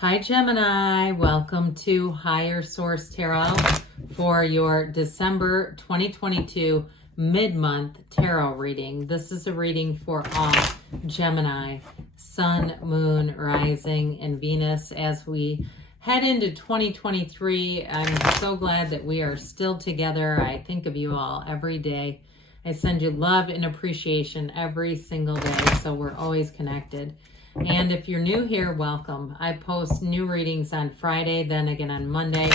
Hi Gemini, welcome to Higher Source Tarot for your December 2022 mid-month tarot reading. This is a reading for all Gemini, Sun, Moon, Rising, and Venus as we head into 2023. I'm so glad that we are still together. I think of you all every day. I send you love and appreciation every single day, so we're always connected. And if you're new here, welcome. I post new readings on Friday, then again on Monday.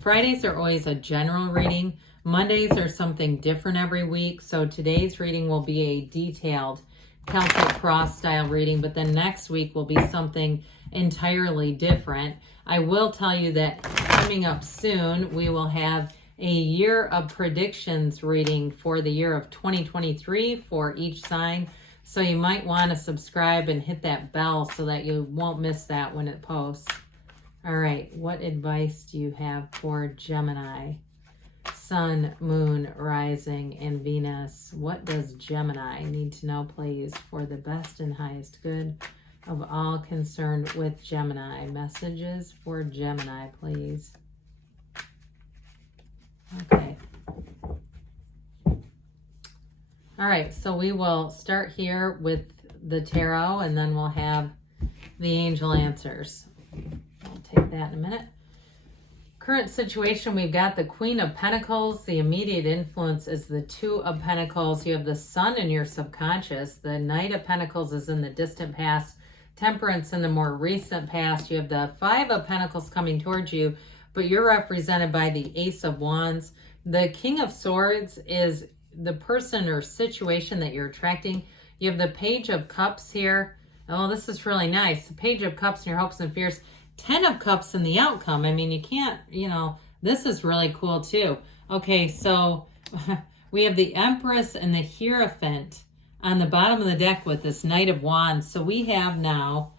Fridays are always a general reading. Mondays are something different every week. So today's reading will be a detailed Celtic cross style reading, but then next week will be something entirely different. I will tell you that coming up soon, we will have a year of predictions reading for the year of 2023 for each sign. So you might want to subscribe and hit that bell so that you won't miss that when it posts. All right, what advice do you have for Gemini? Sun, Moon, Rising, and Venus. What does Gemini need to know, please, for the best and highest good of all concerned with Gemini? Messages for Gemini, please. Okay. All right, so we will start here with the tarot, and then we'll have the angel answers. I'll take that in a minute. Current situation, we've got the Queen of Pentacles. The immediate influence is the Two of Pentacles. You have the Sun in your subconscious. The Knight of Pentacles is in the distant past. Temperance in the more recent past. You have the Five of Pentacles coming towards you, but you're represented by the Ace of Wands. The King of Swords is the person or situation that you're attracting. You have the Page of Cups here. Oh, this is really nice. The Page of Cups in your hopes and fears. 10 of Cups in the outcome. I mean, you can't, this is really cool too. Okay, so we have the Empress and the Hierophant on the bottom of the deck with this Knight of Wands. So we have now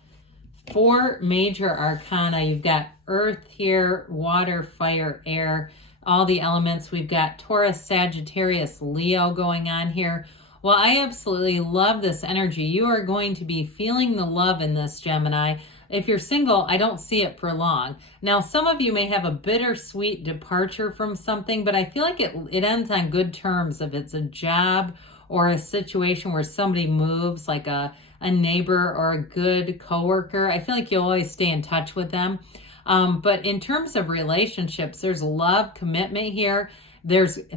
4 major arcana. You've got Earth here, water, fire, air, all the elements. We've got Taurus, Sagittarius, Leo going on here. Well, I absolutely love this energy. You are going to be feeling the love in this, Gemini. If you're single, I don't see it for long. Now, some of you may have a bittersweet departure from something, but I feel like it ends on good terms. If it's a job or a situation where somebody moves, like a neighbor or a good coworker, I feel like you'll always stay in touch with them. But in terms of relationships, there's love, commitment here.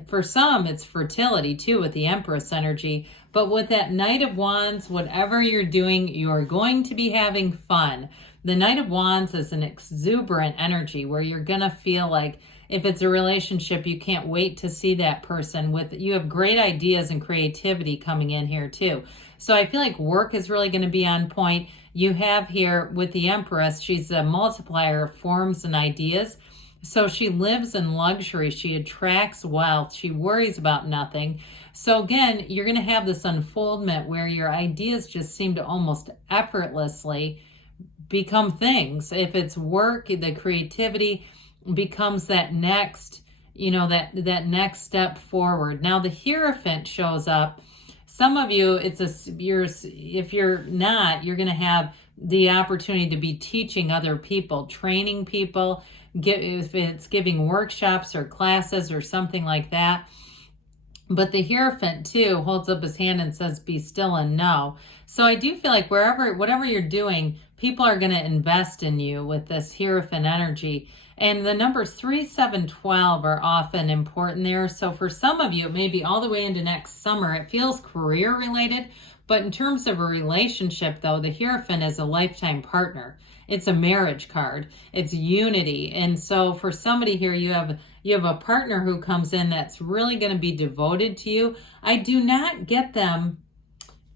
For some, it's fertility too with the Empress energy. But with that Knight of Wands, whatever you're doing, you're going to be having fun. The Knight of Wands is an exuberant energy where you're going to feel like if it's a relationship, you can't wait to see that person. You have great ideas and creativity coming in here too. So I feel like work is really going to be on point. You have here with the Empress, she's a multiplier of forms and ideas. So she lives in luxury. She attracts wealth. She worries about nothing. So again, you're going to have this unfoldment where your ideas just seem to almost effortlessly become things. If it's work, the creativity becomes that next, that next step forward. Now the Hierophant shows up. Some of you, if you're not, you're going to have the opportunity to be teaching other people, training people, if it's giving workshops or classes or something like that. But the Hierophant too holds up his hand and says, be still and know. So I do feel like whatever you're doing, people are going to invest in you with this Hierophant energy. And the numbers 3, 7, 12 are often important there. So for some of you, maybe all the way into next summer, it feels career related. But in terms of a relationship, though, the Hierophant is a lifetime partner. It's a marriage card. It's unity. And so for somebody here, you have a partner who comes in that's really going to be devoted to you. I do not get them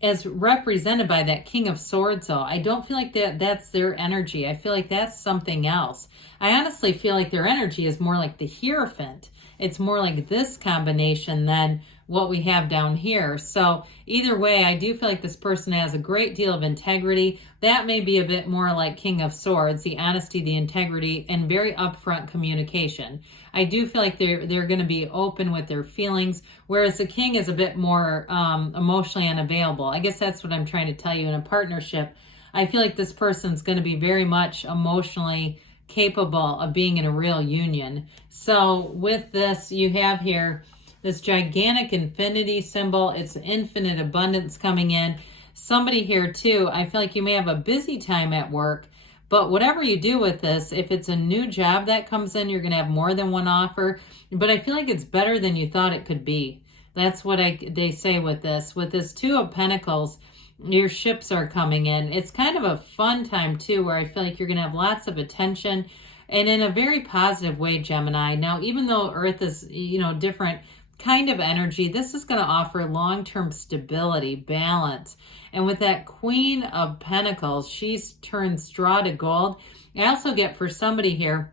as represented by that King of Swords, though. I don't feel like that's their energy. I feel like that's something else. I honestly feel like their energy is more like the Hierophant. It's more like this combination than what we have down here. So either way, I do feel like this person has a great deal of integrity. That may be a bit more like King of Swords, the honesty, the integrity, and very upfront communication. I do feel like they're going to be open with their feelings, whereas the King is a bit more emotionally unavailable. I guess that's what I'm trying to tell you in a partnership. I feel like this person's going to be very much emotionally capable of being in a real union. So with this, you have here this gigantic infinity symbol. It's infinite abundance coming in. Somebody here too, I feel like you may have a busy time at work, but whatever you do with this, if it's a new job that comes in, you're going to have more than one offer. But I feel like it's better than you thought it could be. That's what they say with this. With this Two of Pentacles, your ships are coming in. It's kind of a fun time too, where I feel like you're going to have lots of attention and in a very positive way, Gemini. Now, even though Earth is, different kind of energy, this is going to offer long-term stability, balance. And with that Queen of Pentacles, she's turned straw to gold. I also get for somebody here,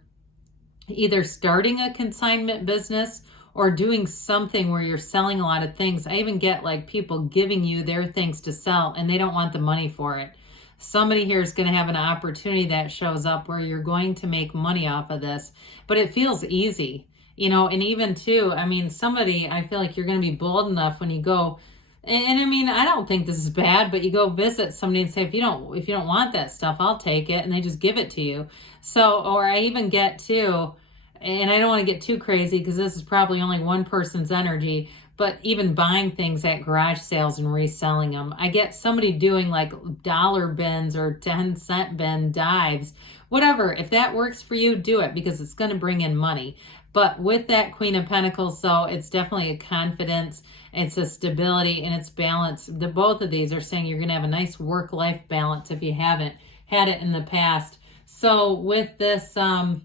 either starting a consignment business or doing something where you're selling a lot of things. I even get like people giving you their things to sell and they don't want the money for it. Somebody here is going to have an opportunity that shows up where you're going to make money off of this, but it feels easy, and even too, somebody, I feel like you're going to be bold enough when you go, and I don't think this is bad, but you go visit somebody and say, if you don't want that stuff, I'll take it. And they just give it to you. So, or I even get too, and I don't want to get too crazy because this is probably only one person's energy, but even buying things at garage sales and reselling them. I get somebody doing like dollar bins or 10-cent bin dives, whatever. If that works for you, do it because it's going to bring in money. But with that Queen of Pentacles, so it's definitely a confidence, it's a stability, and it's balance. Both of these are saying you're going to have a nice work-life balance if you haven't had it in the past. So with this, I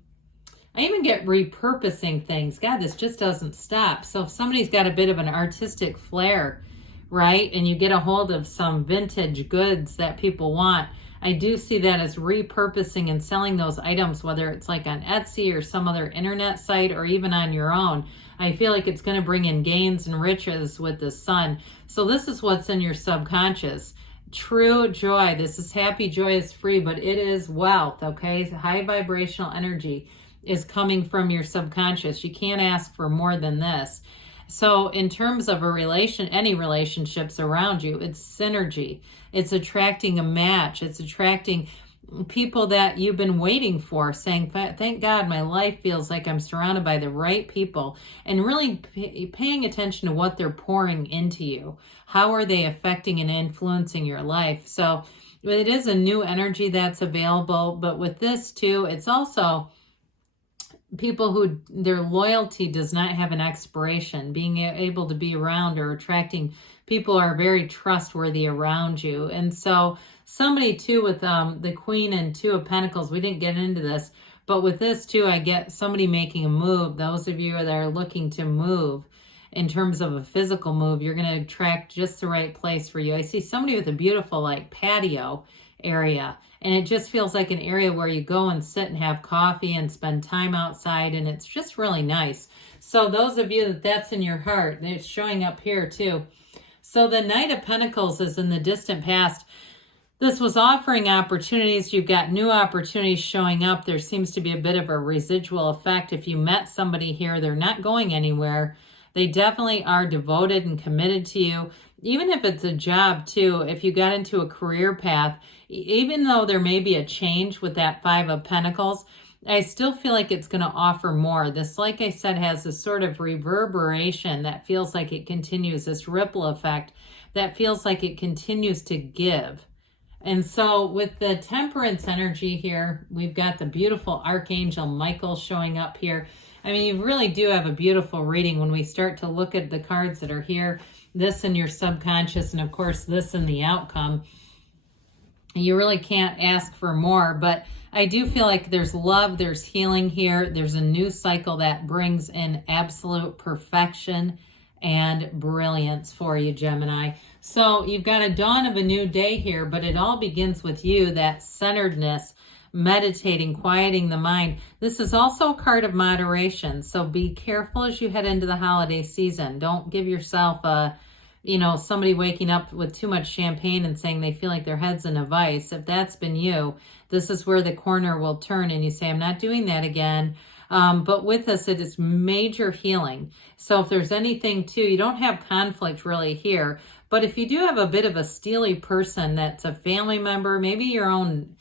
even get repurposing things. God, this just doesn't stop. So if somebody's got a bit of an artistic flair, right, and you get a hold of some vintage goods that people want, I do see that as repurposing and selling those items, whether it's like on Etsy or some other internet site or even on your own. I feel like it's going to bring in gains and riches with the sun. So this is what's in your subconscious. True joy. This is happy, joy is free, but it is wealth, okay? High vibrational energy is coming from your subconscious. You can't ask for more than this. So in terms of any relationships around you, it's synergy. It's attracting a match. It's attracting people that you've been waiting for, saying, thank God my life feels like I'm surrounded by the right people, and really paying attention to what they're pouring into you. How are they affecting and influencing your life? So it is a new energy that's available, but with this too, it's also people who their loyalty does not have an expiration, being able to be around or attracting people are very trustworthy around you. And so somebody too with the Queen and Two of Pentacles, we didn't get into this, but with this too, I get somebody making a move. Those of you that are looking to move in terms of a physical move, you're going to attract just the right place for you. I see somebody with a beautiful like patio area, and it just feels like an area where you go and sit and have coffee and spend time outside, and it's just really nice. So those of you that's in your heart, it's showing up here too. So the Knight of Pentacles is in the distant past. This was offering opportunities. You've got new opportunities showing up. There seems to be a bit of a residual effect. If you met somebody here, they're not going anywhere. They definitely are devoted and committed to you. Even if it's a job too, if you got into a career path, even though there may be a change with that Five of Pentacles, I still feel like it's going to offer more. This, like I said, has this sort of reverberation that feels like it continues, this ripple effect that feels like it continues to give. And so with the Temperance energy here, we've got the beautiful Archangel Michael showing up here. I mean, you really do have a beautiful reading when we start to look at the cards that are here, this in your subconscious, and of course this in the outcome. You really can't ask for more, but I do feel like there's love, there's healing here. There's a new cycle that brings in absolute perfection and brilliance for you, Gemini. So you've got a dawn of a new day here, but it all begins with you, that centeredness, meditating, quieting the mind. This is also a card of moderation. So be careful as you head into the holiday season. Don't give yourself somebody waking up with too much champagne and saying they feel like their head's in a vice. If that's been you, this is where the corner will turn and you say, I'm not doing that again. But with us, it is major healing. So if there's anything too, you don't have conflict really here, But if you do have a bit of a steely person that's a family member, maybe your own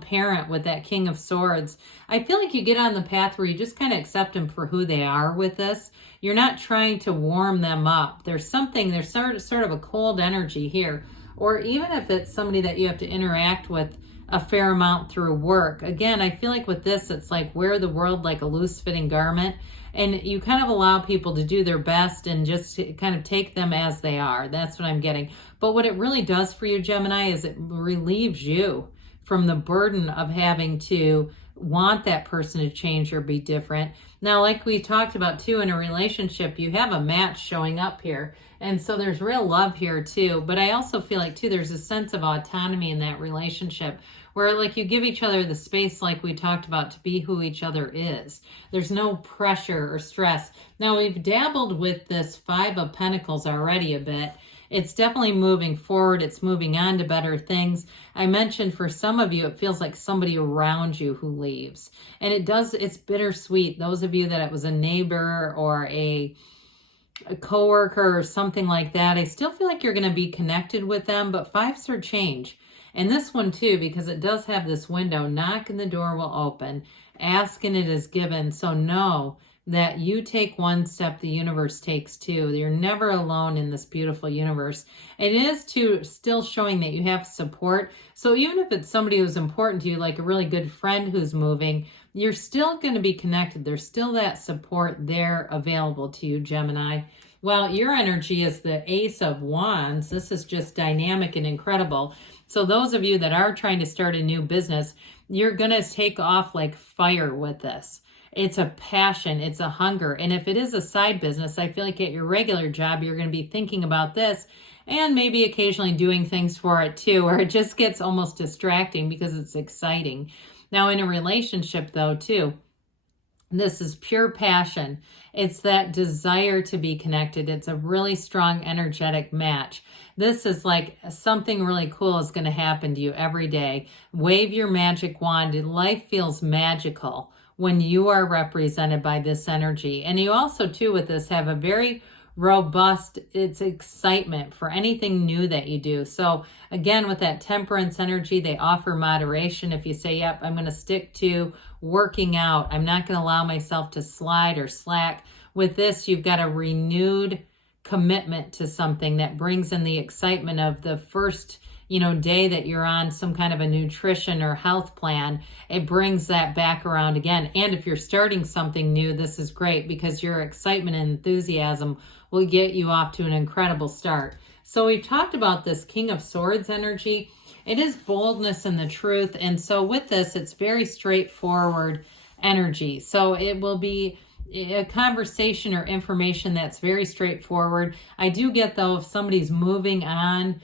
parent with that King of Swords, I feel like you get on the path where you just kind of accept them for who they are with this. You're not trying to warm them up. There's sort of a cold energy here. Or even if it's somebody that you have to interact with a fair amount through work. Again, I feel like with this, it's like wear the world like a loose fitting garment, and you kind of allow people to do their best and just kind of take them as they are. That's what I'm getting. But what it really does for you, Gemini, is it relieves you from the burden of having to want that person to change or be different. Now, like we talked about too, in a relationship, you have a match showing up here. And so there's real love here too. But I also feel like too, there's a sense of autonomy in that relationship where like you give each other the space, like we talked about, to be who each other is. There's no pressure or stress. Now, we've dabbled with this Five of Pentacles already a bit. It's definitely moving forward. It's moving on to better things. I mentioned for some of you, it feels like somebody around you who leaves. And it's bittersweet. Those of you that it was a neighbor or a coworker or something like that, I still feel like you're going to be connected with them, but fives are change. And this one too, because it does have this window, knock and the door will open, ask and it is given. So know that you take one step, the universe takes two. You're never alone in this beautiful universe. It is too still showing that you have support. So even if it's somebody who's important to you, like a really good friend who's moving, you're still going to be connected. There's still that support there available to you, Gemini. Well, your energy is the Ace of Wands. This is just dynamic and incredible. So those of you that are trying to start a new business, you're going to take off like fire with this. It's a passion, it's a hunger. And if it is a side business, I feel like at your regular job, you're going to be thinking about this and maybe occasionally doing things for it too, or it just gets almost distracting because it's exciting. Now in a relationship though too, this is pure passion. It's that desire to be connected. It's a really strong energetic match. This is like something really cool is going to happen to you every day. Wave your magic wand and life feels magical when you are represented by this energy. And you also too with this have a very robust, it's excitement for anything new that you do. So again, with that temperance energy, they offer moderation. If you say, yep, I'm going to stick to working out, I'm not going to allow myself to slide or slack. With this, you've got a renewed commitment to something that brings in the excitement of the first day that you're on some kind of a nutrition or health plan. It brings that back around again. And if you're starting something new, this is great because your excitement and enthusiasm will get you off to an incredible start. So we've talked about this King of Swords energy. It is boldness and the truth. And so with this, it's very straightforward energy. So it will be a conversation or information that's very straightforward. I do get though, if somebody's moving on,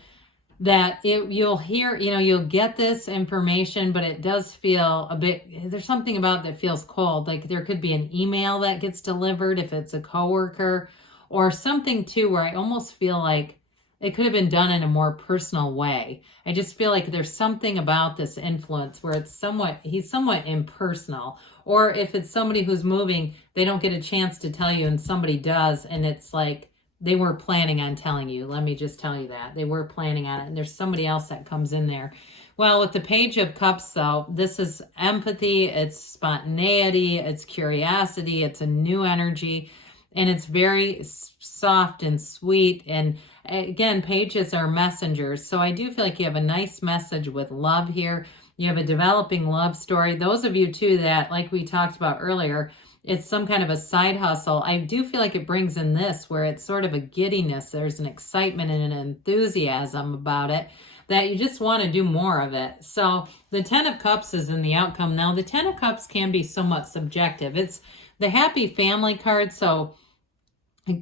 that you'll hear, you'll get this information, but it does feel a bit, there's something about that feels cold. Like there could be an email that gets delivered if it's a coworker or something too, where I almost feel like it could have been done in a more personal way. I just feel like there's something about this influence where he's somewhat impersonal. Or if it's somebody who's moving, they don't get a chance to tell you and somebody does. And it's like, they were planning on telling you. Let me just tell you that. They were planning on it. And there's somebody else that comes in there. Well, with the Page of Cups, though, this is empathy. It's spontaneity. It's curiosity. It's a new energy. And it's very soft and sweet. And again, pages are messengers. So I do feel like you have a nice message with love here. You have a developing love story. Those of you, too, that, like we talked about earlier, it's some kind of a side hustle. I do feel like it brings in this where it's sort of a giddiness. There's an excitement and an enthusiasm about it that you just want to do more of it. So the 10 of Cups is in the outcome. Now, the 10 of Cups can be somewhat subjective. It's the happy family card. So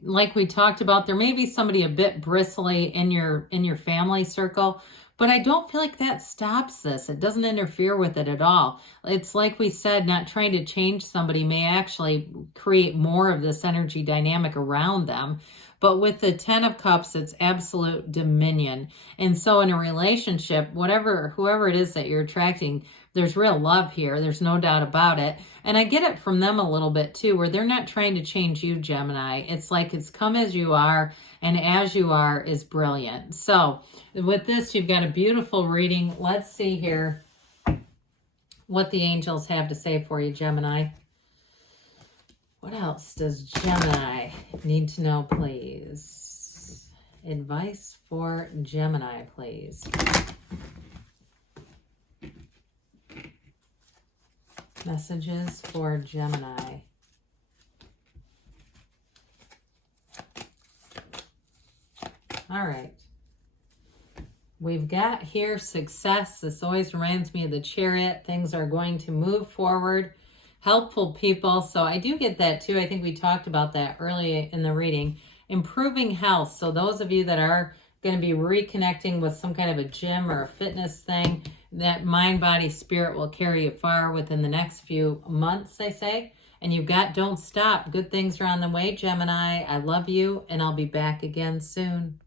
like we talked about, there may be somebody a bit bristly in your family circle, but I don't feel like that stops this. It doesn't interfere with it at all. It's like we said, not trying to change somebody may actually create more of this energy dynamic around them. But with the 10 of Cups, it's absolute dominion. And so in a relationship, whoever it is that you're attracting, there's real love here. There's no doubt about it. And I get it from them a little bit too, where they're not trying to change you, Gemini. It's like it's come as you are, and as you are is brilliant. So with this, you've got a beautiful reading. Let's see here what the angels have to say for you, Gemini. What else does Gemini need to know, please? Advice for Gemini, please. Messages for Gemini. All right. We've got here success. This always reminds me of the Chariot. Things are going to move forward. Helpful people. So I do get that too. I think we talked about that early in the reading. Improving health. So those of you that are going to be reconnecting with some kind of a gym or a fitness thing, that mind, body, spirit will carry you far within the next few months, they say. And you've got don't stop. Good things are on the way, Gemini. I love you, and I'll be back again soon.